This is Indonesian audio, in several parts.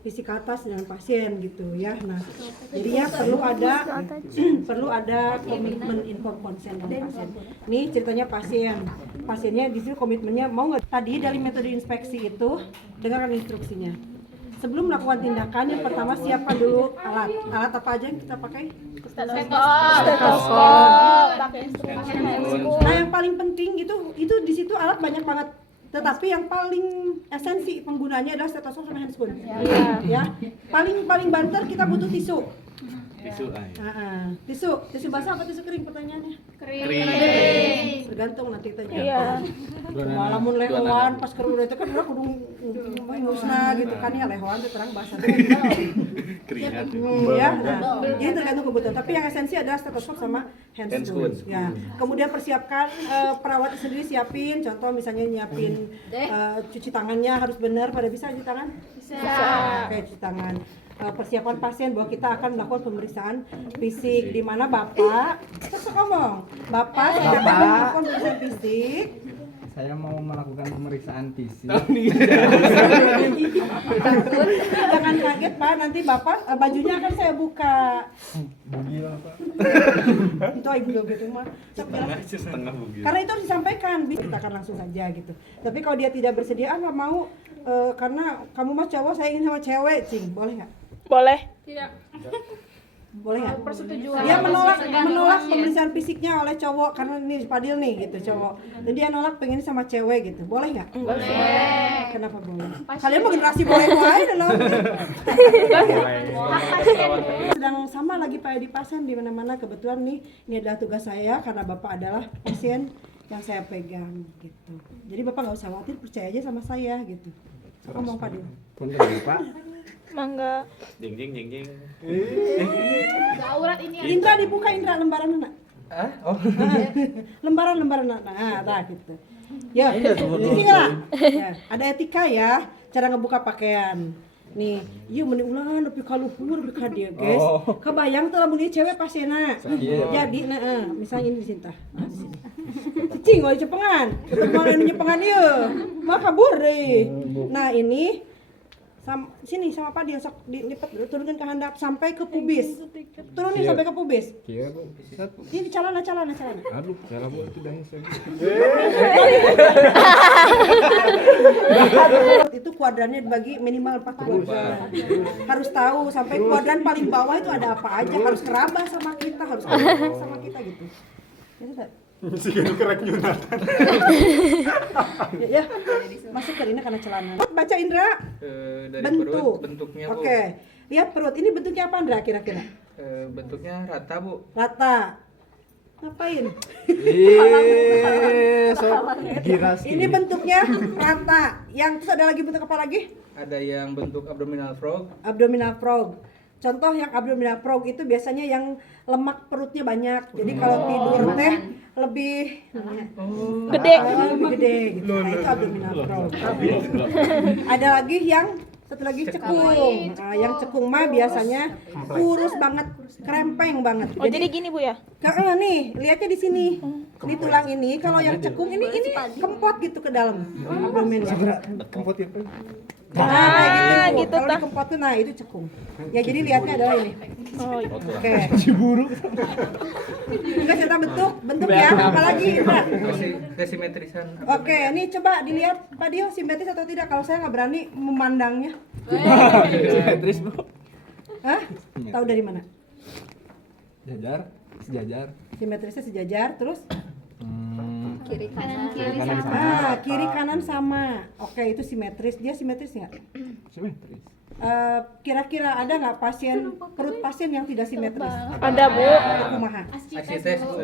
fisikatas dengan pasien gitu ya. Nah, jadinya perlu ada komitmen informed consent dari pasien. Nih ceritanya pasiennya di situ komitmennya mau nggak. Tadi dari metode inspeksi itu dengarkan instruksinya. Sebelum melakukan tindakan, yang pertama siapkan dulu alat apa aja yang kita pakai? Stetoskop. Nah, yang paling penting itu di situ alat banyak banget. Tetapi yang paling esensi penggunanya adalah stetoskop sama handscoon. Ya. Paling banter kita butuh tisu. Tisu basah apa tisu kering pertanyaannya? Kering. Tergantung nanti tanya. Iya. Walaupun lehoan pas kerudung itu kan udah kudu ngusna gitu kan ya, lehoan itu terang basah. Keringat. Ya. Nah, jadi tergantung kebutuhan. Tapi yang esensi adalah stetoskop sama handscoon. Ya. Kemudian persiapkan perawat sendiri siapin, contoh misalnya nyiapin cuci tangannya harus benar, pada bisa cuci tangan? Bisa. Oke, cuci tangan. Persiapan pasien bahwa kita akan melakukan pemeriksaan fisik di mana Bapak ngomong. Bapak saya akan melakukan pemeriksaan fisik. Saya mau melakukan pemeriksaan fisik. Jangan kaget Pak, nanti Bapak bajunya akan saya buka. Bugil Pak. Itu ibu gitu mah. Setengah bugil. Karena itu harus disampaikan, kita akan langsung saja gitu. Tapi kalau dia tidak bersedia, nggak mau karena kamu mah cowok, saya ingin sama cewek, Cing, boleh nggak? Boleh. Tidak. Boleh nggak? Persetujuan. Dia menolak pemeriksaan fisiknya oleh cowok karena ini Fadil nih gitu cowok. Dan dia nolak pengen sama cewek gitu. Boleh nggak? Boleh. Kenapa boleh? Kalian mau generasi boleh dalam. Sedang sama lagi Pak Edi pasien di mana-mana, kebetulan nih ini adalah tugas saya karena Bapak adalah pasien yang saya pegang gitu. Jadi Bapak nggak usah khawatir, percaya aja sama saya gitu. Ngomong Fadil. Punten Pak. Mangga. Jeng. Aurat ini. Indra dibuka Indra lembaran mana? Oh. lembaran nah gitu. Ya, ini lah. Ya, ada etika ya, cara ngebuka pakaian. Nih, iya meni ulangan lebih kaluhur lebih ka dia, guys. Kebayang tuh lamun ieu cewek pasena. Jadi misalnya ini di sini tah. Cicing euy cepengan. Ketemuan anu nyepengan ieu. Mah kabur deui. Nah, ini sini sama Pak dia sok dilipat dulu, turunkan ke handap sampai ke pubis. Turunin sampai ke pubis. Kieu Bu. Ini celana. Aduh, salah Bu itu dah saya. Itu kuadrannya dibagi minimal 4 kuadran. Harus tahu sampai kuadran paling bawah itu ada apa aja, harus kerabah sama kita, harus kerabah sama kita gitu. Itu tak? Si gini kerek nyunatan. Ya, masuk ke ini karena celana. Baca Indra. Dari bentuk. perut bentuknya Bu. Oke. Lihat perut. Ini bentuknya apa Indra kira-kira? Bentuknya rata Bu. Rata. Ngapain? Ini bentuknya rata. Yang terus ada lagi bentuk apa lagi? Ada yang bentuk abdominal frog. Abdominal frog. Contoh yang abdominal frog itu biasanya yang lemak perutnya banyak. Jadi kalau tidur teh lebih Gede. lebih gede gitu. Nah, itu abdominal frog. Ada lagi yang satu lagi cekung. Nah, yang cekung mah biasanya kurus banget, krempeng banget. Oh, jadi gini Bu ya? Nih, lihatnya di sini. Di tulang ini, kalau yang cekung ini kempot gitu ke dalam abdomen. Kempot itu. Nah, gitu kalau dikempot tuh, nah itu cekung. Ya jadi lihatnya adalah ini. Oh, Oke. Ciburu. Enggak cerita bentuk ya, apalagi Mbak. Desimetrisan. Oke, ini coba dilihat Pak Dio simetris atau tidak. Kalau saya nggak berani memandangnya. Simetris Bu. Hah? Tahu dari mana? Sejajar. Simetrisnya sejajar, terus? Kiri kanan Kiri kanan sama. Oke, itu simetris. Dia simetris nggak? Simetris. Kira-kira ada nggak perut pasien yang tidak simetris? ada Bu. Kumaha? Asites Bu.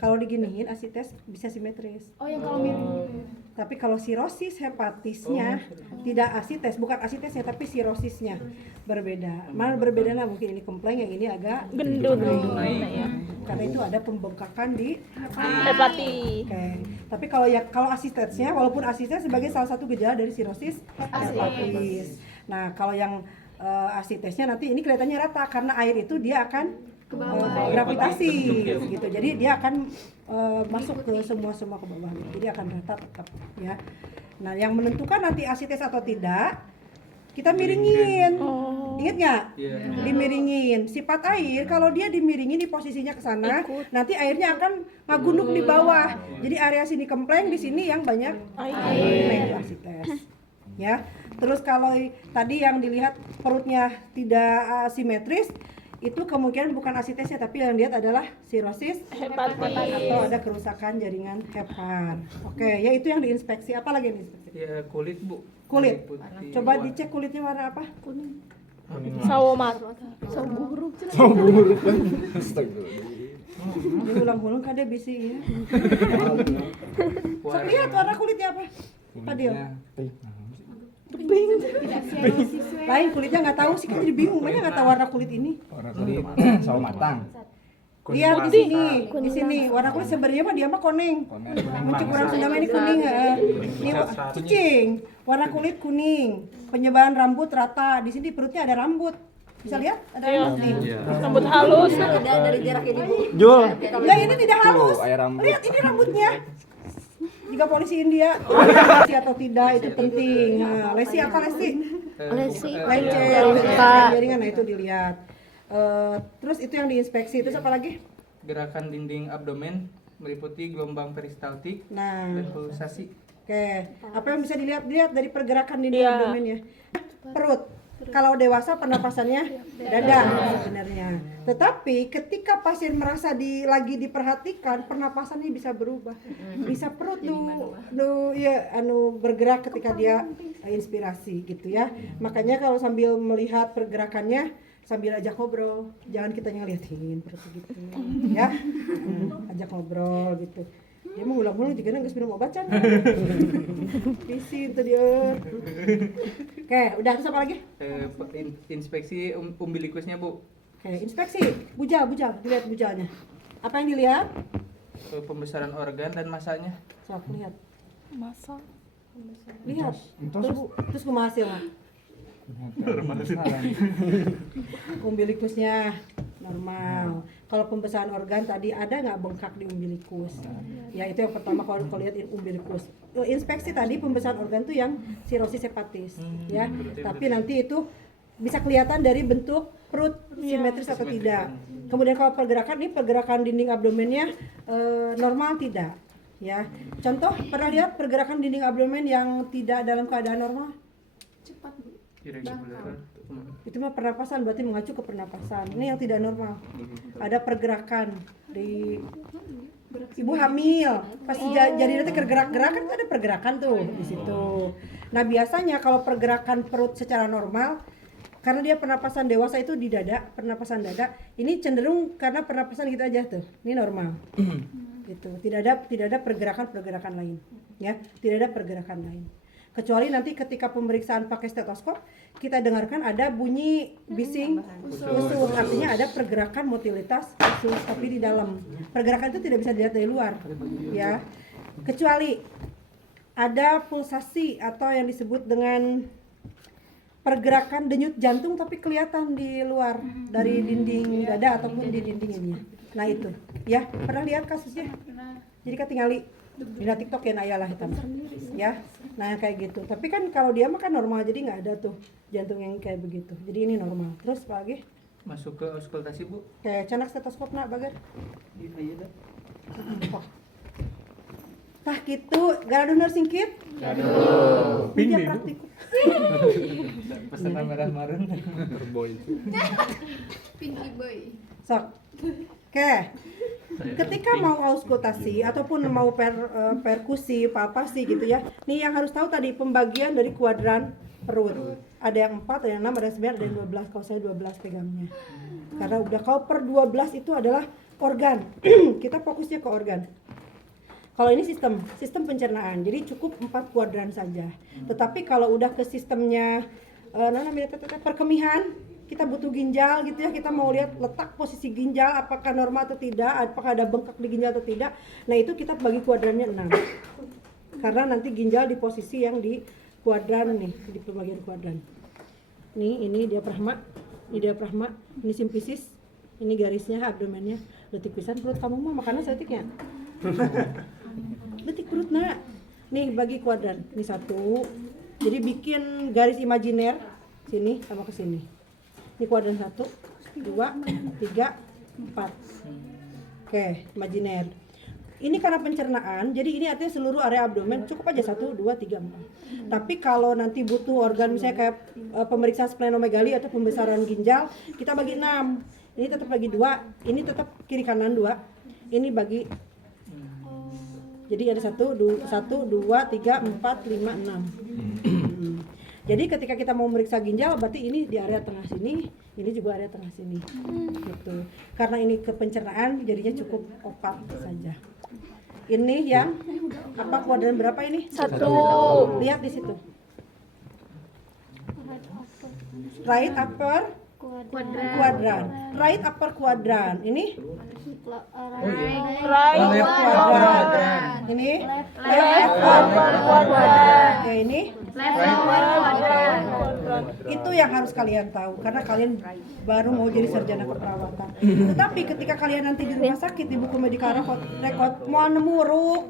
Kalau diginiin asites bisa simetris. Oh, yang kalau mirip. Tapi kalau sirosis hepatisnya tidak asites, bukan asitesnya tapi sirosisnya berbeda. Malah berbeda lah, mungkin ini kempleng, yang ini agak Gendut. karena itu ada pembengkakan di Hepati. Oke. Tapi kalau asitesnya, walaupun asitesnya sebagai salah satu gejala dari sirosis hepatis. Nah, kalau yang asitesnya nanti ini kelihatannya rata karena air itu dia akan gravitasi gitu. Jadi dia akan masuk ke semua ke bawah. Jadi akan rata tetap ya. Nah, yang menentukan nanti asites atau tidak kita miringin. Oh. Ingat nggak? Iya. Dimiringin. Sifat air kalau dia dimiringin di posisinya ke sana, nanti airnya akan ngagunduk di bawah. Jadi area sini kempleng, di sini yang banyak air. Nah, itu asites. Ya. Terus kalau tadi yang dilihat perutnya tidak simetris, itu kemungkinan bukan asitesnya, tapi yang lihat adalah sirosis Hepatitis. atau ada kerusakan jaringan hepar. Oke, ya itu yang diinspeksi. Apa lagi yang diinspeksi? Ya kulit bu. Kulit. Putih. Coba dicek kulitnya warna apa? Sawo mata. Sawo buruk. Oh, buruk kan. Astagfirullah. Diulang-ulang kada bisi ya. Sok lihat warna kulitnya apa? Fadil. Lain kulitnya nggak tahu sih, kan jadi bingung. Banyak nggak tahu warna kulit ini. Warna kulit sawo matang. Lihat di sini warna kulit sebenarnya mah dia mah kuning. Muncul kurang Sunda ini kuning. Ini cicing. Warna kulit kuning. Penyebaran rambut rata. Di sini perutnya ada rambut. Bisa lihat? Ada rambut nih. Rambut halus. Tidak dari jarak ini Bu. Jul. Enggak, ini tidak halus. Tuh, air rambut. Lihat ini rambutnya. Jika polisi India, lesi atau tidak itu penting. Nah, lesi apa lesi? Lenceng, jaringan, nah itu dilihat. Terus itu yang diinspeksi. Terus apa lagi? Gerakan dinding abdomen meliputi gelombang peristaltik Nah, dan pulsasi. oke. Apa yang bisa dilihat dari pergerakan dinding Iya. abdomennya? Perut. Kalau dewasa pernapasannya dada sebenarnya. Tetapi ketika pasien merasa lagi diperhatikan, pernapasannya bisa berubah. Bisa perut bergerak ketika dia inspirasi gitu ya. Makanya kalau sambil melihat pergerakannya sambil ajak ngobrol, jangan kita ngeliatin perut gitu ya. Ajak ngobrol gitu. Dia mau ulang-ulang juga nggak minum obat can. Isi itu dia. Oke, udah terus apa lagi? Inspeksi umbilikusnya bu. Oke, inspeksi bujal, dilihat bujalnya. Apa yang dilihat? Pembesaran organ dan masanya. Sok lihat. Masa. Lihat. Terus kumaha hasilnya? Umbilikusnya normal. Kalau pembesaran organ tadi ada nggak bengkak di umbilikus? Ya itu yang pertama kalau lihat umbilikus. Inspeksi tadi pembesaran organ tuh yang sirosis hepatis, ya. Tapi nanti itu bisa kelihatan dari bentuk perut simetris atau tidak. Kemudian kalau pergerakan dinding abdomennya normal tidak, ya. Contoh pernah lihat pergerakan dinding abdomen yang tidak dalam keadaan normal? Cepat Bu. Irregular. Itu mah pernapasan, berarti mengacu ke pernapasan. Ini yang tidak normal. Ada pergerakan di ibu hamil, pasti jadi nanti gerak-gerak kan ada pergerakan tuh di situ. Nah biasanya kalau pergerakan perut secara normal, karena dia pernapasan dewasa itu di dada, pernapasan dada, ini cenderung karena pernapasan gitu aja tuh, ini normal. Gitu. Tidak ada pergerakan lain, ya, tidak ada pergerakan lain. Kecuali nanti ketika pemeriksaan pakai stetoskop kita dengarkan ada bunyi bising usus, artinya ada pergerakan motilitas usus tapi di dalam. Pergerakan itu tidak bisa dilihat dari luar, ya. Kecuali ada pulsasi atau yang disebut dengan pergerakan denyut jantung tapi kelihatan di luar dari dinding dada ataupun di dinding ini. Nah itu, ya, pernah lihat kasusnya? Jadi kan tinggali di TikTok ya ayalah hitam, ya. Nah kayak gitu. Tapi kan kalau dia mah kan normal, jadi nggak ada tuh jantung yang kayak begitu. Jadi ini normal. Terus apa lagi? Masuk ke auskultasi bu. Kayak canak stetoskop nak bagar. Tah gitu, garadu nursing kit. Dia praktikum. Pesanan merah marun. Boy. Pinky Boy. Sok. Oke. Ketika mau auskultasi ataupun mau perkusi, palpasi gitu ya. Nih yang harus tahu tadi pembagian dari kuadran perut. Ada yang 4, ada yang 6, ada yang 9, ada yang 12. Kalau saya 12 pegangnya. Karena udah kalau per 12 itu adalah organ. Kita fokusnya ke organ. Kalau ini sistem pencernaan. Jadi cukup 4 kuadran saja. Tetapi kalau udah ke sistemnya perkemihan, kita butuh ginjal gitu ya, kita mau lihat letak posisi ginjal apakah normal atau tidak, apakah ada bengkak di ginjal atau tidak. Nah itu kita bagi kuadrannya 6 karena nanti ginjal di posisi yang di kuadran nih, di pembagian kuadran. Ini diafragma, ini simfisis, ini garisnya abdomennya. Detik pisan perut kamu mah makanan setiknya. Detik perut nak. Nih bagi kuadran, ini 1. Jadi bikin garis imajiner sini sama ke sini. Ini kuadran 1, 2, 3, 4. Oke, imajiner. Ini karena pencernaan, jadi ini artinya seluruh area abdomen cukup aja 1, 2, 3, 4. Tapi kalau nanti butuh organ misalnya kayak pemeriksaan splenomegali atau pembesaran ginjal, kita bagi 6. Ini tetap bagi 2, ini tetap kiri kanan 2. Ini bagi jadi ada 1, 2, 3, 4, 5, 6. Jadi ketika kita mau meriksa ginjal berarti ini di area tengah sini, ini juga area tengah sini. Gitu. Karena ini ke pencernaan jadinya cukup opak saja. Ini yang apa kuadran berapa ini? 1. Lihat di situ. Right upper kuadran. Right upper kuadran. Ini Right kuadran. Ini left upper kuadran. Oke, ini itu yang harus kalian tahu karena kalian baru mau jadi sarjana keperawatan. Tetapi ketika kalian nanti di rumah sakit di buku medika record mau nemu RUK,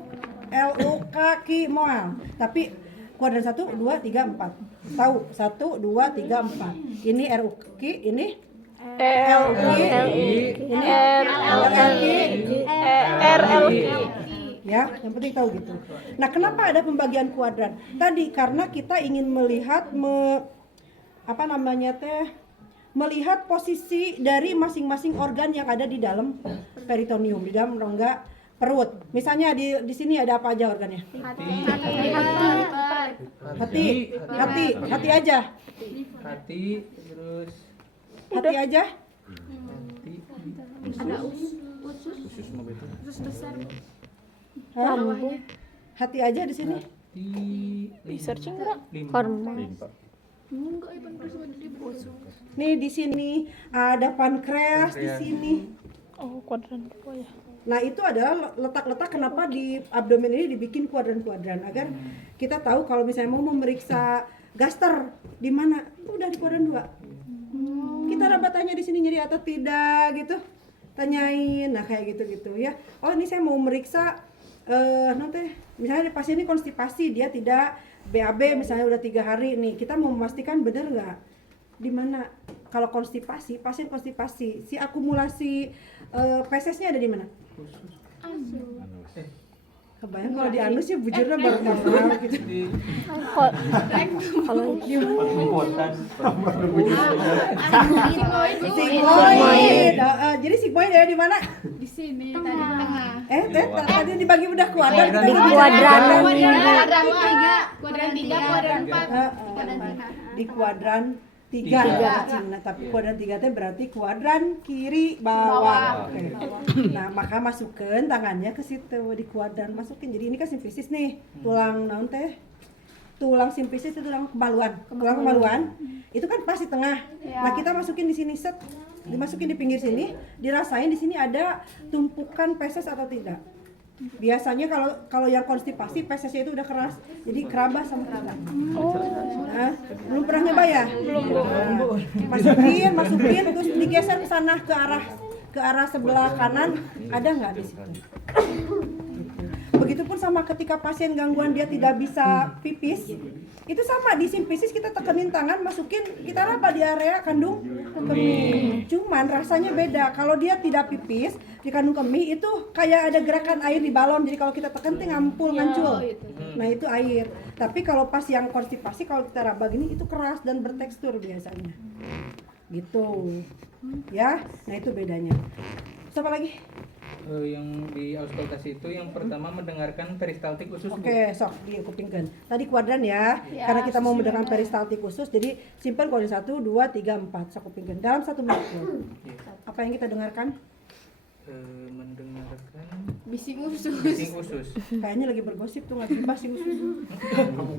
LU, kaki, moal. Tapi kuadran 1, 2, 3, 4. Tahu? 1, 2, 3, 4. Ini RUK, ini LI, ini RLI. ya, yang penting tahu gitu. Nah, kenapa ada pembagian kuadran? Tadi karena kita ingin melihat melihat posisi dari masing-masing organ yang ada di dalam peritoneum, di dalam rongga perut. Misalnya di sini ada apa aja organnya? Hati aja. Hati, terus Hati aja. Ada usus besar. Hah? Hati aja di sini. Di searching enggak? limpa. Enggak, pankreas di usus. Nih di sini ada pankreas di sini. Oh, kuadran 2 ya. Nah, itu adalah letak-letak kenapa di abdomen ini dibikin kuadran-kuadran agar kita tahu kalau misalnya mau memeriksa gaster di mana, udah di kuadran 2. Kita raba tanya di sini nyeri atau tidak gitu. Tanyain, nah kayak gitu-gitu ya. Oh, ini saya mau meriksa nanti misalnya pasien ini konstipasi, dia tidak BAB misalnya udah 3 hari nih. Kita mau memastikan benar nggak di mana kalau konstipasi, pasien konstipasi, si akumulasi fesesnya ada di mana? Kebayang kalau di anus ya bujurnya baru kenal gitu. Kalau Sigmoid. Jadi sigmoid ada di mana? Di sini tadi di tengah. Tadi dibagi udah kuadran. Di kuadran. Kuadran 3, kuadran 4. Di kuadran 3. Nah, tapi kuadran 3 teh berarti kuadran kiri bawah. Oke. Nah, maka masukkan tangannya ke situ di kuadran, masukin. Jadi ini kan simfisis nih. Tulang naon teh? Tulang simfisis itu tulang kemaluan. Tulang kemaluan itu kan pas di tengah. Nah, kita masukin di sini set. Dimasukin di pinggir sini, dirasain di sini ada tumpukan feses atau tidak. Biasanya kalau yang konstipasi fesesnya itu udah keras, jadi kerabah sama kerabah. Nah, belum pernah nyoba ya? Belum. Masukin terus digeser ke sana ke arah sebelah kanan, ada nggak di situ? Begitupun sama ketika pasien gangguan dia tidak bisa pipis, itu sama di simfisis kita tekenin tangan, masukin, kita raba di area kandung kemih. Cuman rasanya beda. Kalau dia tidak pipis di kandung kemih itu kayak ada gerakan air di balon. Jadi kalau kita tekan ngampul, ngancul. Nah, itu air. Tapi kalau pas yang konstipasi kalau kita raba gini itu keras dan bertekstur biasanya. Gitu. Ya. Nah, itu bedanya. Siapa lagi? Yang di auskultasi itu yang pertama mendengarkan peristaltik usus. Oke, sok dikupingkan. Tadi kuadran ya, karena kita mau mendengarkan peristaltik usus, jadi simpan kuadran 1, 2, 3, 4. Sok kupingkan dalam 1 menit. Apa yang kita dengarkan? Mendengarkan Bising usus. bising usus. Kayaknya lagi bergosip tuh, nggak bebas sih usus.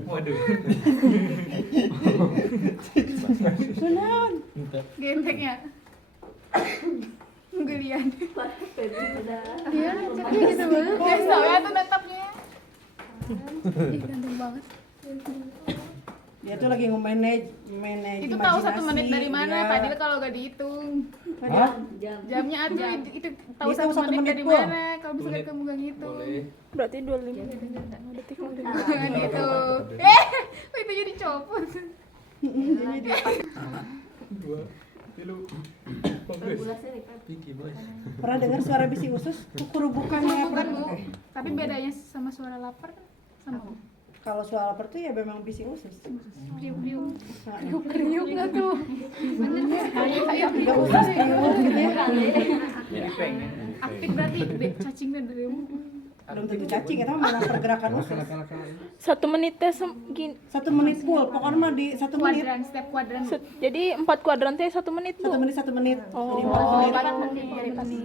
Waduh. Sunan. Genteknya. Gelian. Dia ceknya gitu banget. Guys, soalnya tuh netapnya. Ih, ganteng banget. Dia tuh lagi nge-manage Itu tahu 1 imajinasi, menit dari mana, dia- Padahal kalau gak dihitung. Hah? Jamnya tuh itu tahu Itu 1 1 menit menit dari full. mana kalau misalkan Menit. kamu gak ngitung. Boleh. berarti 25 detik lagi. Jangan gitu. Itu jadi copot. Jadi dia Dua. Tilu. Fokus. pernah dengar suara bising usus? Kerubukannya pernah? Tapi bedanya sama suara lapar kan sama. Kalau suara lapar tuh ya memang bising usus. Kriuk-kriuk. Nah, Kriuk nggak tuh? Bener ya? Kayak juga usus kriuk gitu ya. Jadi pengen. aktif berarti cacingnya dari Belum tentu cacing, itu memang pergerakan usus. 1 menit teh gini. 1 menit full, pokoknya mah di 1 menit. kuadran, setiap kuadran. Jadi 4 kuadran teh 1 menit, 1 Bu. menit 1 menit. Oh. Jadi 4 menit. 4 menit dari pasti.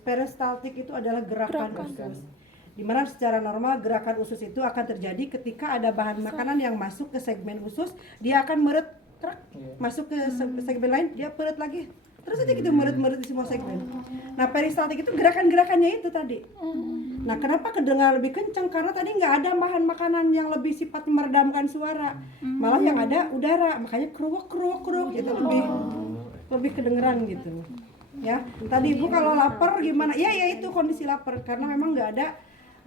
Peristaltik itu adalah gerakan usus. Di mana secara normal gerakan usus itu akan terjadi ketika ada bahan makanan yang masuk ke segmen usus, dia akan meret, trak, masuk ke segmen lain, dia peret lagi. Terus aja gitu meret-meret di semua segmen. Nah, peristaltik itu gerakan-gerakannya itu tadi. Nah, kenapa kedengar lebih kencang? Karena tadi nggak ada bahan makanan yang lebih sifat meredamkan suara. Malah yang ada udara, makanya keruak-keruak itu lebih kedengeran gitu. Ya, tadi Ibu kalau lapar gimana? Ya itu kondisi lapar karena memang nggak ada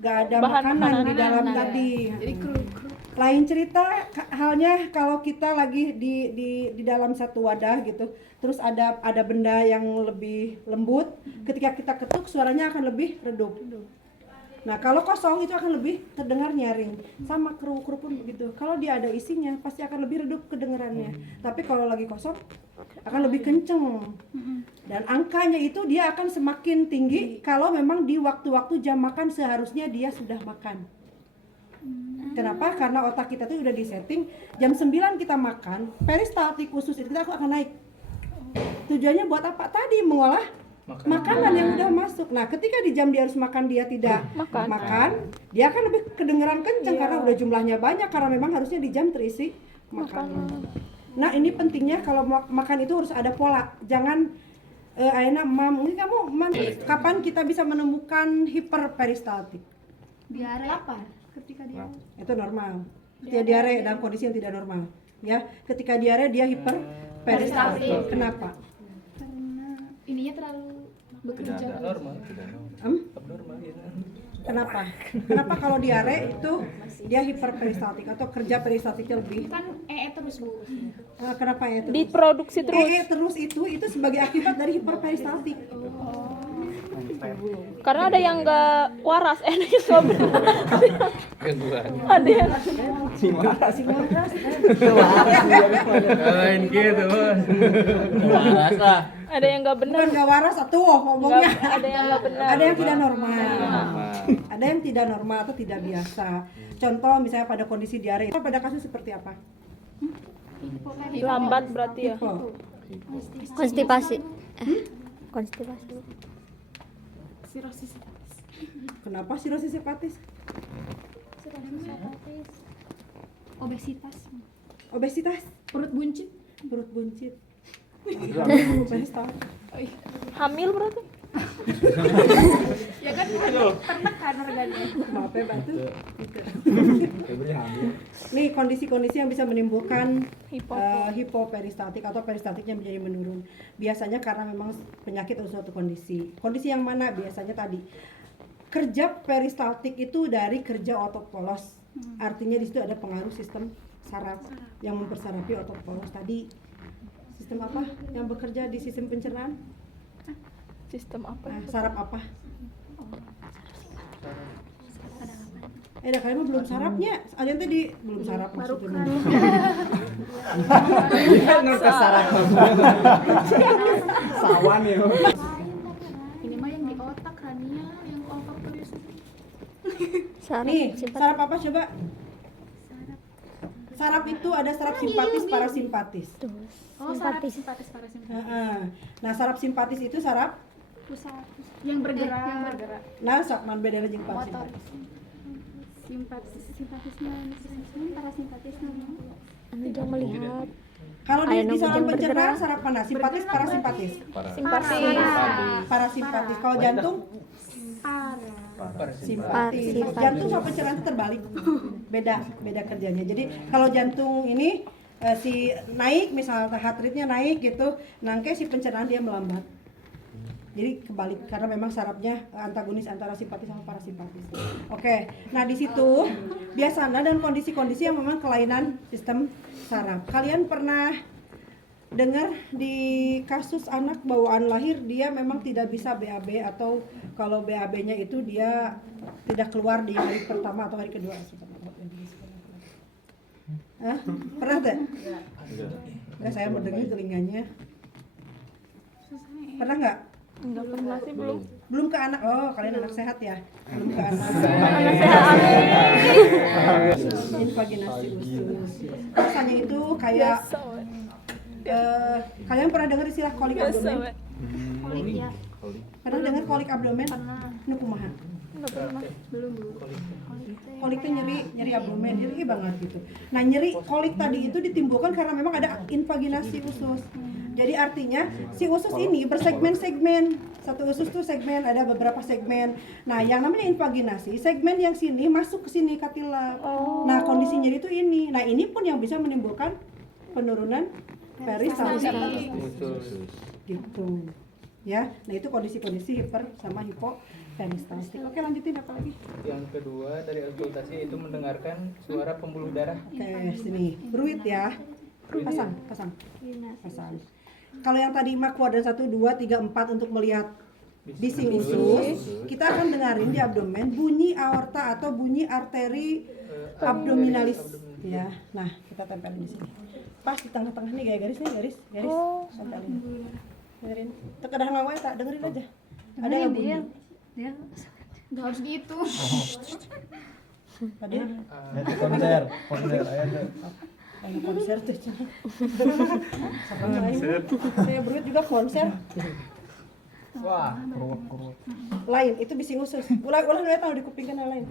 Bahan makanan di makanan. dalam tadi. Jadi kriuk-kriuk. Lain cerita halnya kalau kita lagi di dalam satu wadah gitu, terus ada benda yang lebih lembut, ketika kita ketuk suaranya akan lebih redup. Nah, kalau kosong itu akan lebih terdengar nyaring. Sama keruh-keruh pun begitu. Kalau dia ada isinya pasti akan lebih redup kedengarannya. Tapi kalau lagi kosong akan lebih kenceng. Dan angkanya itu dia akan semakin tinggi kalau memang di waktu-waktu jam makan seharusnya dia sudah makan. Kenapa? Karena otak kita tuh udah disetting jam 9 kita makan, peristaltik usus itu kita akan naik. Tujuannya buat apa? Tadi mengolah makanan yang udah masuk. Nah, ketika di jam dia harus makan dia tidak makan, dia akan lebih kedengeran kenceng karena udah jumlahnya banyak karena memang harusnya di jam terisi makanan. Nah, ini pentingnya kalau makan itu harus ada pola. Jangan Aina, Mam, ini kamu kapan kita bisa menemukan hiperperistaltik? Diare lapar ketika dia Itu normal. Dia diare dalam kondisi yang tidak normal. Ya, ketika diare dia hiperperistaltik. Kenapa? karena ininya terlalu bekerja. Normal. Em? Abnormal ya. Kenapa? Kenapa kalau diare itu dia hiperperistaltik atau kerja peristaltiknya lebih? Kan terus Bu. Kenapa ya terus? Diproduksi terus. Terus itu sebagai akibat dari hiperperistaltik. Karena ada yang enggak waras, ada yang enggak benar. Gangguan. Ada yang Si Moras. Lain gitu, Bos. Waras lah. ada yang enggak benar. Bukan nggak waras atuh ngomongnya. Ada yang enggak benar. Ada yang tidak normal. Ada yang tidak normal atau tidak biasa. Contoh misalnya pada kondisi diare. Pada kasus seperti apa? Lambat berarti ya. Oh. Konstipasi. Konstipasi. Sirosis. Kenapa sirosis hepatis? Obesitas. Obesitas, Perut buncit. perut buncit. Hamil berarti. Ya kan tertekan organnya. Maaf ya Batu. Nih kondisi-kondisi yang bisa menimbulkan hipoperistaltik atau peristaltiknya menjadi menurun. Biasanya karena memang penyakit atau suatu kondisi. Kondisi yang mana? Biasanya tadi kerja peristaltik itu dari kerja otot polos. Artinya di situ ada pengaruh sistem saraf yang mempersarafi otot polos tadi. Sistem apa yang bekerja di sistem pencernaan? Sistem apa? Saraf apa? Dah kalian mah belum sarapnya. Ada yang tadi belum sarap maksudnya. Dia ngerti saraf. Sawan ya. Ini mah yang di otak krania, yang olfaktorius. Nih, saraf apa coba? Saraf itu ada saraf simpatis, parasimpatis. Oh, saraf simpatis parasimpatis. Nah, saraf simpatis itu saraf. Pusat yang bergerak. Nah, sok non beda jeung Motor. parasimpatis. Simpatisme, parasimpatisme. Anu jangan melihat. Kalau di Anu saluran yang pencernaan bergerak. saraf mana? Simpatis, parasimpatis. Simpatis. Parasimpatis. Kalau jantung simpatis. Simpatis. Jantung sama pencernaan itu terbalik. Beda kerjanya. Jadi kalau jantung ini si naik misalnya heart rate-nya naik gitu, nangke si pencernaan dia melambat. Jadi kebalik karena memang sarafnya antagonis antara simpatis sama parasimpatis. Oke. Nah, di situ biasanya dan kondisi-kondisi yang memang kelainan sistem saraf. Kalian pernah dengar di kasus anak bawaan lahir dia memang tidak bisa BAB atau kalau BAB-nya itu dia tidak keluar di hari pertama atau hari kedua. Hah? Pernah tak? Enggak, saya mendengar telinganya. Pernah nggak? Enggak pernah sih, belum. Belum ke anak. Oh, kalian anak sehat ya? Belum ke anak. Invaginasi usus. Rasanya itu kayak Biasa, we. kalian pernah dengar istilah kolik Biasa, abdomen? we. Kolik ya. Pernah dengar kolik abdomen? Pernah. Nu kumaha? Enggak pernah. Belum. Kolik itu nyeri abdomen, nyeri banget gitu. Nah, nyeri kolik tadi itu ditimbulkan karena memang ada invaginasi usus. Jadi artinya si usus ini bersegmen-segmen. Satu usus tuh segmen, ada beberapa segmen. Nah, yang namanya invaginasi, segmen yang sini masuk ke sini kapila. Nah, kondisi nyeri itu ini. Nah, ini pun yang bisa menimbulkan penurunan peristaltik. Gitu. Ya. Nah, itu kondisi-kondisi hiper sama hipoperistaltik. Oke, lanjutin apa lagi? Yang kedua dari auskultasi itu mendengarkan suara pembuluh darah. Oke, sini. Bruit ya. Pasang. Kalau yang tadi mak kuadran 1, 2, 3, 4 untuk melihat bising usus, kita akan dengarin di abdomen bunyi aorta atau bunyi arteri abdominalis. Ya, nah kita tempelin di sini. Pas di tengah-tengah nih kayak garis nih, garis. Tempelin. Dengerin. Tekedah ngawe tak dengerin aja. Ada yang bunyi. Dia nggak harus gitu. Ada. konser aja. Ada konser tuh. Saya Bruit juga konser. Wah, keruk. Lain itu bising usus. Ulah tahu di kuping kan yang lain.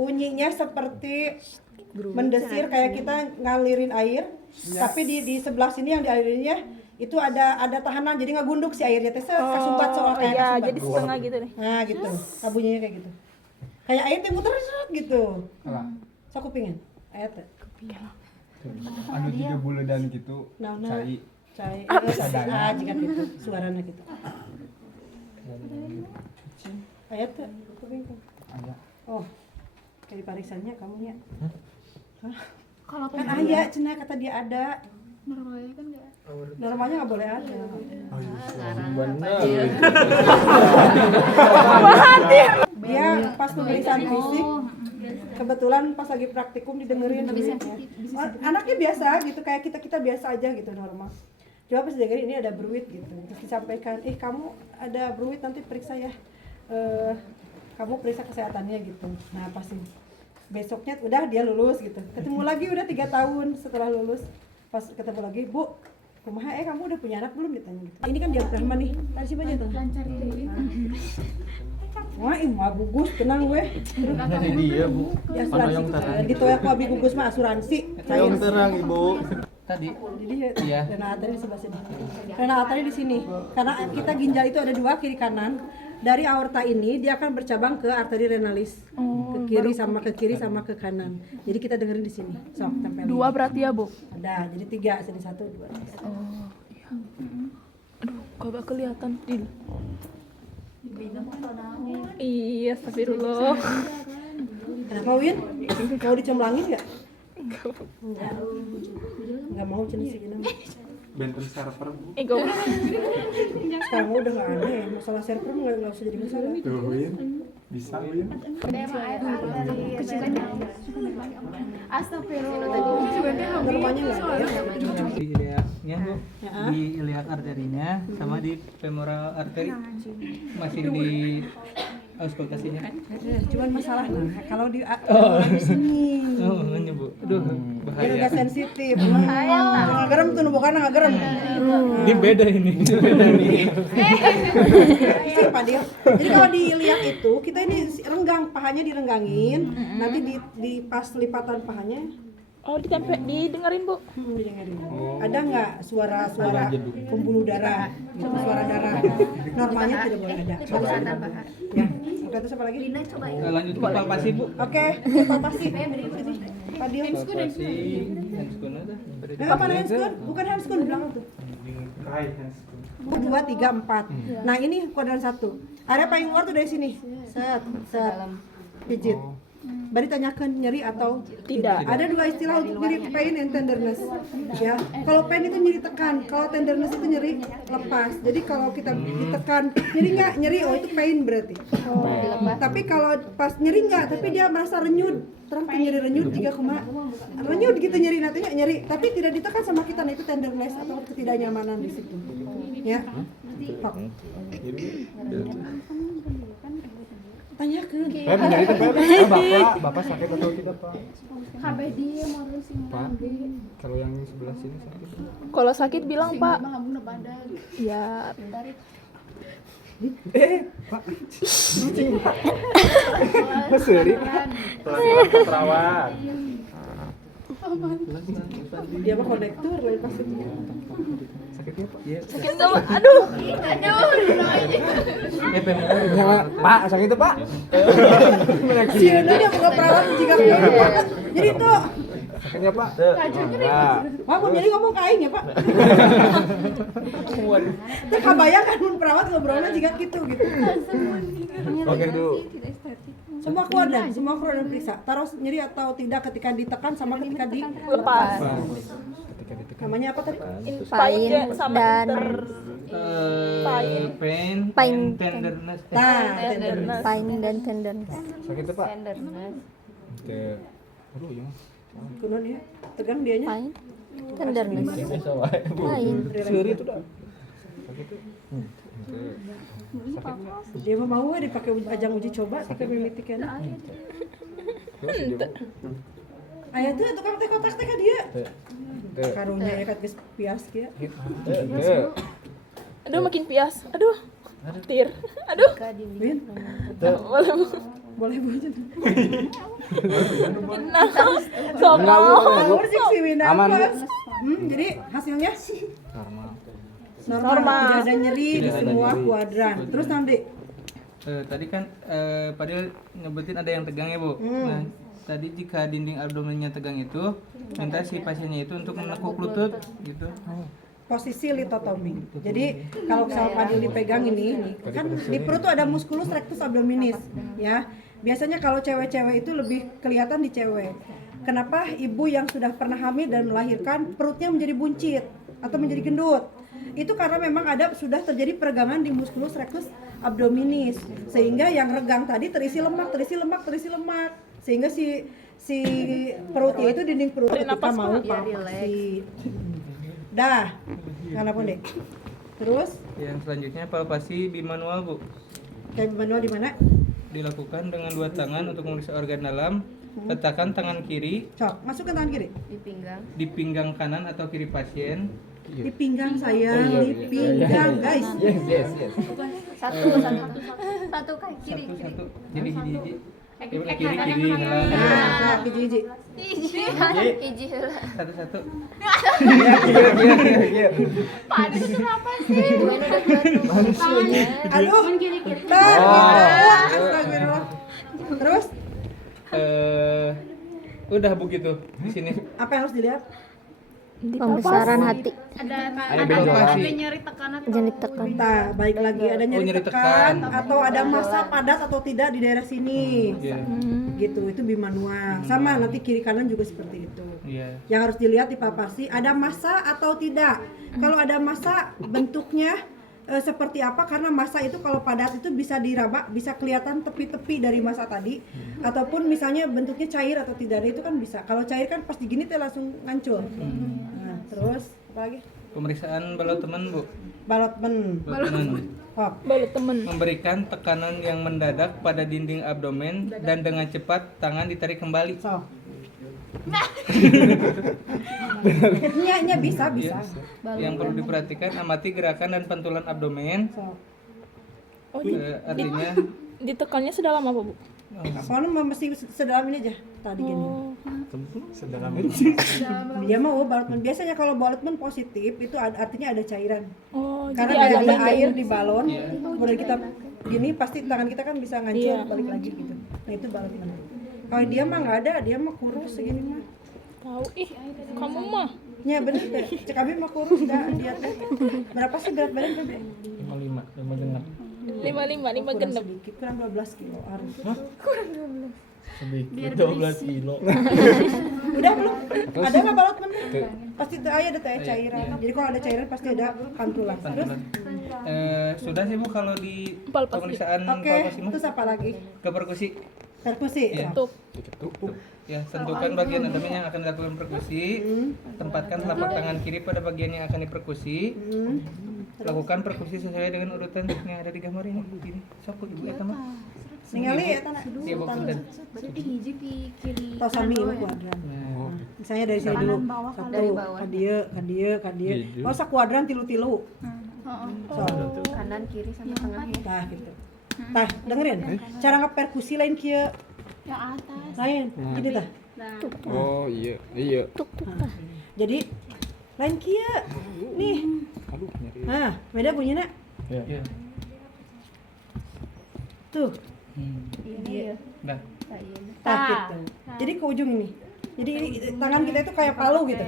Bunyinya seperti mendesir kayak kita ngalirin air, tapi di sebelah sini yang dialirinnya itu ada tahanan jadi ngagunduk si airnya teh kasumbat soal kayak iya, kasumbat. jadi setengah gitu nih. Nah, gitu. Nah, bunyinya kayak gitu. Kayak air teh muter gitu. Alah. Sok kupingin. Air teh. Anu 3 bulan gitu. Nah, cai jika gitu suaranya gitu. Ayat tuh kuping. Ada. Oh. Kayak parisannya kamu ya. Kalau Kan aya cenah kata dia ada. normalnya kan nggak. Normalnya nggak boleh ada. Dia pas pemeriksaan fisik kebetulan pas lagi praktikum didengerin anaknya biasa gitu kayak kita biasa aja gitu normal. Coba pas didengerin ini ada bruit gitu. Terus disampaikan, kamu ada bruit nanti periksa ya. Kamu periksa kesehatannya gitu. Nah pasti besoknya udah dia lulus gitu. Ketemu lagi udah 3 tahun setelah lulus. Pas ketemu lagi, Bu, kumaha kamu udah punya anak belum ditanya gitu. Ini kan diafragma nih. Tadi siapa aja tuh? Lancar ini. Wah, mah gugus tenang weh. Jadi dia, Bu. Di asuransi. Gitu ya ku abi gugus mah asuransi. Yang terang, Ibu. Tadi Jadi Iya. Renal arteri di sebelah sini. Renal arteri di sini. Karena kita ginjal itu ada 2 kiri kanan. Dari aorta ini dia akan bercabang ke arteri renalis. Ke kiri sama ke kanan. Jadi kita dengerin di sini. Sok tempelin. 2 berarti ya, Bu? Ada. Jadi 3 sini 1 2. Oh, iya. Aduh, kagak kelihatan. Iya, astagfirullah. Kenapa Win? Mau dicemplangin nggak? Nggak mau jenis segini. Benten server, Bu. Enggak. Sekarang udah nggak ada ya. Masalah server nggak usah jadi masalah. Tuh, Win. Bisa, Win. Tema air arteri astagfirullah. Normanya nggak ada ya. di iliaknya, Bu. Ya. Di iliak arterinya sama di femoral arteri. Masih di auskultasinya. Cuman masalah kalau di sini. Oh, ini, Bu. Aduh, Dia bahaya. agak sensitif. Nggak gerem tuh, bukan nggak gerem. Ini beda ini. Beda nih. Sih, Pak Dio. Jadi kalau di iliak itu kita ini renggang, pahanya direnggangin. Nanti di pas lipatan pahanya Oh, didengerin, Bu. didengerin. Ada nggak suara pembuluh darah, gitu, suara darah? Normalnya tidak boleh ada. Ya. Oke, terus apa lagi? Lina coba ya. Lanjut ke palpasi, Bu. Oke, palpasi. Pak Dio. Palpasi handskun ada. Apa handskun? Bukan handskun di belakang tuh. Right, hands. 2, 3, 4. Nah ini kuadran 1. Area paling luar tuh dari sini. Set, pijit. Bari tanyakan nyeri atau tidak. Ada dua istilah untuk nyeri, pain and tenderness. Ya, kalau pain itu nyeri tekan, kalau tenderness itu nyeri lepas. Jadi kalau kita ditekan, nyeri nggak? Nyeri, oh itu pain berarti. Tapi kalau pas nyeri nggak, tapi dia merasa renyut, terang nyeri renyut juga renyut gitu nyeri nantinya nyeri, tapi tidak ditekan sama kita, nah itu tenderness atau ketidaknyamanan di situ. Ya. Pak. Tanyakan. Pep, jadi itu Pep. Bapak sakit atau tidak, Pak? Kabeh dia mau sing Pak, kalau yang sebelah sini sakit. Kalau sakit bilang Pak. mah ngabuna badan. Ya. Pak. Seri. Perawat. Dia mah konektor lain pasti. Sakitnya, Pak? Iya. Sakit nggak Pak? Aduh. Pak, sakit itu, Pak. Si Uno dia buka perawat jika jadi tuh. Sakitnya, Pak. Pak, mau jadi ngomong ke aing ya, Pak. Teu kabayang kan mun perawat ngobrolnya jika gitu. Oke, dulu. Semua kuadran periksa. Taruh nyeri atau tidak ketika ditekan sama ketika Lepas. Namanya apa tadi? Pain sama dan Pain Pain. and tenderness. Nah, pain dan tenderness. Sakit itu, Pak. Oke. Aduh, ya. kunon ya. Tegang dianya. Pain tenderness. Pain. Seri itu dah. Sakit itu. Dia mah mau dipakai ajang uji coba kita mimitikan. Aya tuh tukang teh kotak teh ka dia. Karunya ya kat geus pias kieu. Aduh makin pias. Aduh. Tir. Aduh. Bin, Boleh Bu. boleh Bu. Nah. Sombong. Nomor sih si Wina. Aman, Bu. Jadi hasilnya Normal. normal. Tidak ada nyeri di semua kuadran. Terus nanti Tadi kan Padil nyebutin ada yang tegang ya Bu. Nah, tadi jika dinding abdomennya tegang itu, minta si pasiennya itu untuk menekuk lutut gitu. posisi litotomi. Jadi kalau sama Padil dipegang ini kan di perut tuh ada musculus rectus abdominis ya. Biasanya kalau cewek-cewek itu lebih kelihatan di cewek. Kenapa ibu yang sudah pernah hamil dan melahirkan perutnya menjadi buncit atau menjadi gendut? Itu karena memang sudah terjadi peregangan di musculus rectus abdominis, sehingga yang regang tadi terisi lemak. Sehingga si perutnya itu dinding perut ketika mau palpasi. Dah, kenapa deh? Terus Yang selanjutnya palpasi bimanual Bu. kayak manual di mana? Dilakukan dengan dua tangan untuk memeriksa organ dalam. Letakkan tangan kiri Cok, masuk ke tangan kiri. Di pinggang. di pinggang kanan atau kiri pasien. Di pinggang saya, di pinggang guys. Yes. Satu kaki kiri. Satu. Jadi gigi. Kiri. Nah, hiji-hiji. Hiji heula. Satu. Padahal itu apa sih? Bukan udah keluar. Aduh. Nah, astagfirullah. Terus Udah begitu di sini. apa yang harus dilihat? Pembesaran hati. Palpasi. Nyeri tekanan. Jangan ditekan. Nah, baik lagi ada nyeri nyeri tekan tekan. atau ada massa padat atau tidak di daerah sini. Iya. Gitu, itu bimanual. Sama nanti kiri kanan juga seperti itu. Iya. Yang harus dilihat di palpasi ada massa atau tidak. Kalau ada massa bentuknya seperti apa, karena massa itu kalau padat itu bisa diraba, bisa kelihatan tepi-tepi dari massa tadi, ataupun misalnya bentuknya cair atau tidak, itu kan bisa. Kalau cair kan pas digini teh langsung ngancur. Nah, terus apa lagi? Pemeriksaan balot teman Bu. Balotmen. Balot teman. Hop. Baru temen. Memberikan tekanan yang mendadak pada dinding abdomen dan dengan cepat tangan ditarik kembali. So. Nya bisa. Yang perlu diperhatikan amati gerakan dan pantulan abdomen. So. Oh, Artinya ditekannya sedalam apa Bu? Soalnya mesti sedalam ini aja tadi gini. Sedalam ini. Dia mau balotmen. Biasanya kalau balotmen positif itu artinya ada cairan. Oh, Karena jadi ada agak air di balon, kemudian kita gini pasti tangan kita kan bisa ngancur Iya. balik lagi gitu. Nah itu balotmen. Kalau dia mah nggak ada, dia mah kurus segini mah. tahu ih, kamu mah. Nya bener teh. Cek abi mah kurus dah dia teh. Berapa sih berat badan Bebe? 5 genap. 5 Kurang genep. sedikit, kurang 12 kilo harus. Sedikit 12 kilo. Udah belum? Ada nggak balot men? Pasti ada teh cairan. Jadi kalau ada cairan pasti ada pantulan. Terus? Sudah sih Bu kalau di Palpasi. pemeriksaan Oke, palpasi mah terus apa lagi? ke perkusi. Perkusi. Iya. Ya. Ya, tentukan bagian anatomi yang akan dilakukan perkusi. Tempatkan telapak tangan kiri pada bagian yang akan diperkusi. Lakukan perkusi sesuai dengan urutan yang ada di gambar ini. Gini, sok Ibu eta mah. Ningali ya tanah. Iya, Bu punten. Berarti hiji pi kiri. Tos sami ieu kuadran. Nah, Misalnya dari sini dulu. Satu, ka dieu. Oh, sakuadran tilu-tilu. So, Kanan kiri sama tengahnya. tah gitu. Tah, dengerin. Cara ngeperkusi lain kieu. Yang atas. Lain. Ini tah. Oh iya, iya. Jadi lain kieu. Nih. Aduh, nyari. Nah, beda bunyinya. iya. Tuh. Iya. Nah, Tah gitu. Jadi ke ujung ini. Jadi ini, tangan kita itu kayak palu gitu.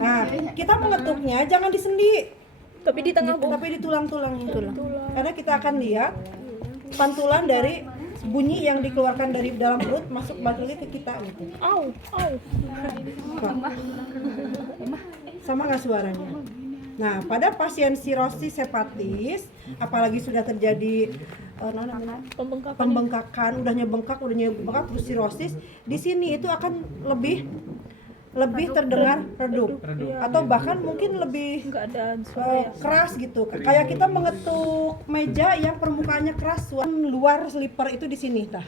Nah, kita mengetuknya jangan di sendi, Tapi di tengah Bu. tapi di tulang-tulangnya. Karena kita akan lihat pantulan dari bunyi yang dikeluarkan dari dalam perut masuk balik ke kita gitu. Au. Sama nggak suaranya? Nah, pada pasien sirosis hepatis, apalagi sudah terjadi pembengkakan, udah nyebengkak terus sirosis, di sini itu akan lebih terdengar redup atau bahkan mungkin lebih Enggak ada suara ya. keras gitu. Kayak kita mengetuk meja yang permukaannya keras, luar slipper itu di sini tah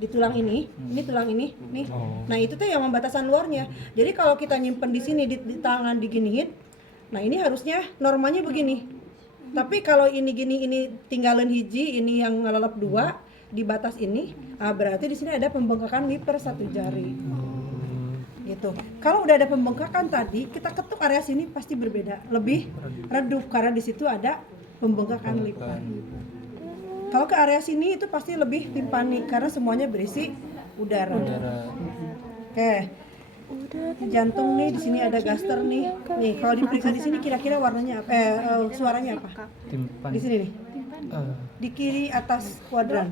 di tulang ini tulang ini nih. Nah itu tuh yang pembatasan luarnya. Jadi kalau kita nyimpen di sini di tangan diginiin, nah ini harusnya normanya begini. Tapi kalau ini gini, ini tinggalan hiji, ini yang ngelelep dua di batas ini, berarti di sini ada pembengkakan liper satu jari. Gitu. Kalau udah ada pembengkakan tadi, kita ketuk area sini pasti berbeda, lebih redup karena di situ ada pembengkakan liper. Kalau ke area sini itu pasti lebih timpani karena semuanya berisi udara. Oke. Jantung nih di sini ada gaster nih. Nih kalau diperiksa di sini kira-kira warnanya apa? Suaranya apa? timpan. Di sini nih. Di kiri atas kuadran.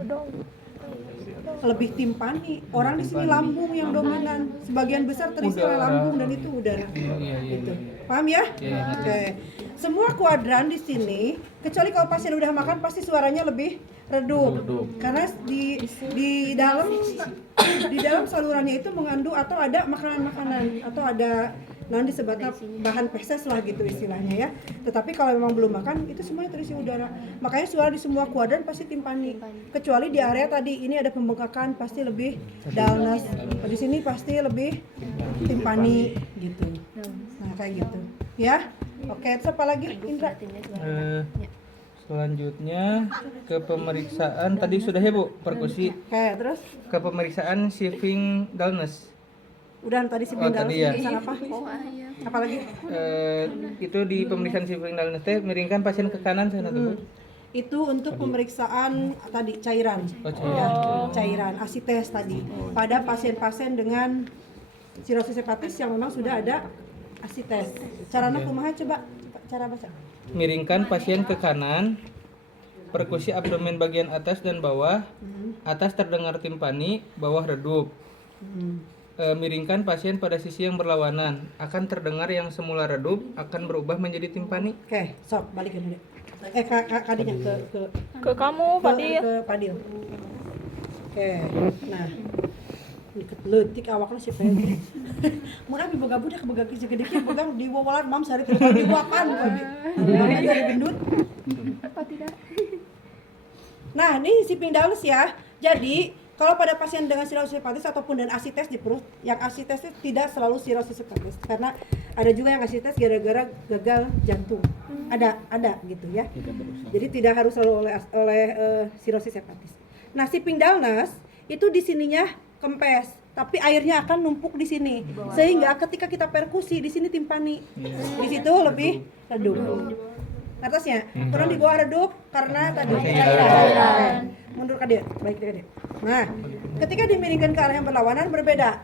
Lebih timpani. Orang di sini lambung yang dominan. Sebagian besar terisi oleh lambung dan itu udara. Iya. Gitu. Paham ya? Oke. Semua kuadran di sini, kecuali kalau pasien udah makan pasti suaranya lebih redup. Karena di dalam salurannya itu mengandung atau ada makanan-makanan atau ada disebutnya bahan feses lah gitu istilahnya ya. Tetapi kalau memang belum makan itu semuanya terisi udara. Makanya suara di semua kuadran pasti timpani. Kecuali di area tadi ini ada pembengkakan pasti lebih dullness. Di sini pasti lebih timpani gitu. Nah kayak gitu ya. Oke, terus apa lagi Indra? Selanjutnya ke pemeriksaan tadi sudah ya Bu, perkusi. Oke, terus Ke pemeriksaan shifting dullness. udah tadi Oh, tadi ya. pemeriksaan apa? Apa lagi? Itu di pemeriksaan shifting dullness teh miringkan pasien ke kanan sana tuh Bu. Itu untuk pemeriksaan tadi cairan. Oh, cairan. Ya, cairan asites tadi. Pada pasien-pasien dengan sirosis hepatis yang memang sudah ada asites. Caranya kumaha coba cara baca. Miringkan pasien ke kanan. Perkusi abdomen bagian atas dan bawah. Atas terdengar timpani, bawah redup. Miringkan pasien pada sisi yang berlawanan. Akan terdengar yang semula redup akan berubah menjadi timpani. Oke, sok balikin dulu. Kadinya Ke kamu, Fadil. ke Fadil. Oke. Nah. Deket leutik awakna si Peggy. Mun abi boga budak boga gede kieu boga diwawalan mam sari terus diwakan abi. Abi dari gendut. Apa tidak? Nah, ini si pingdalus ya. Jadi, kalau pada pasien dengan sirosis hepatis ataupun dengan asites di perut, yang asites itu tidak selalu sirosis hepatis karena ada juga yang asites gara-gara gagal jantung. Ada gitu ya. Jadi tidak harus selalu oleh sirosis hepatis. Nah, si pingdalus itu di sininya kempes, tapi airnya akan numpuk di sini. Sehingga ketika kita perkusi di sini timpani. Di situ lebih redup. Atasnya, kurang di bawah redup karena tadi cairan. Mundur ke dia, baik dia. Nah, ketika dimiringkan ke arah yang berlawanan berbeda.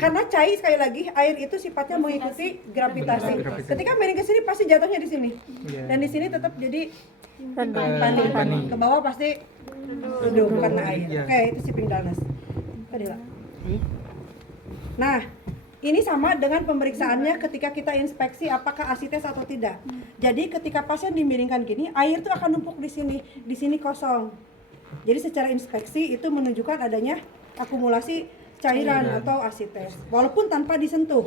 karena cair sekali lagi air itu sifatnya mengikuti gravitasi. Gravitasi. Ketika miring ke sini pasti jatuhnya di sini. Iya. Dan di sini tetap jadi Pani. pani. Ke bawah pasti redup karena air. Iya. Oke, itu shipping dullness. Kadila. Nah, ini sama dengan pemeriksaannya ketika kita inspeksi apakah asites atau tidak. Jadi ketika pasien dimiringkan gini, air itu akan numpuk di sini kosong. Jadi secara inspeksi itu menunjukkan adanya akumulasi cairan atau asites, walaupun tanpa disentuh.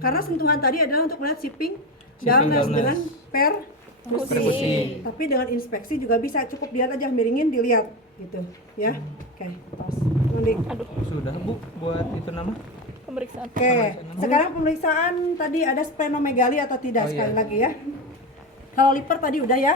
Karena sentuhan tadi adalah untuk melihat shipping dullness dengan perkusi. Tapi dengan inspeksi juga bisa, cukup lihat aja, miringin dilihat gitu ya. Oke, tos. Nanti. Sudah Bu buat itu nama. Pemeriksaan. Oke, sekarang pemeriksaan tadi ada splenomegali atau tidak Oh, sekali iya. lagi ya. Kalau liver tadi udah ya,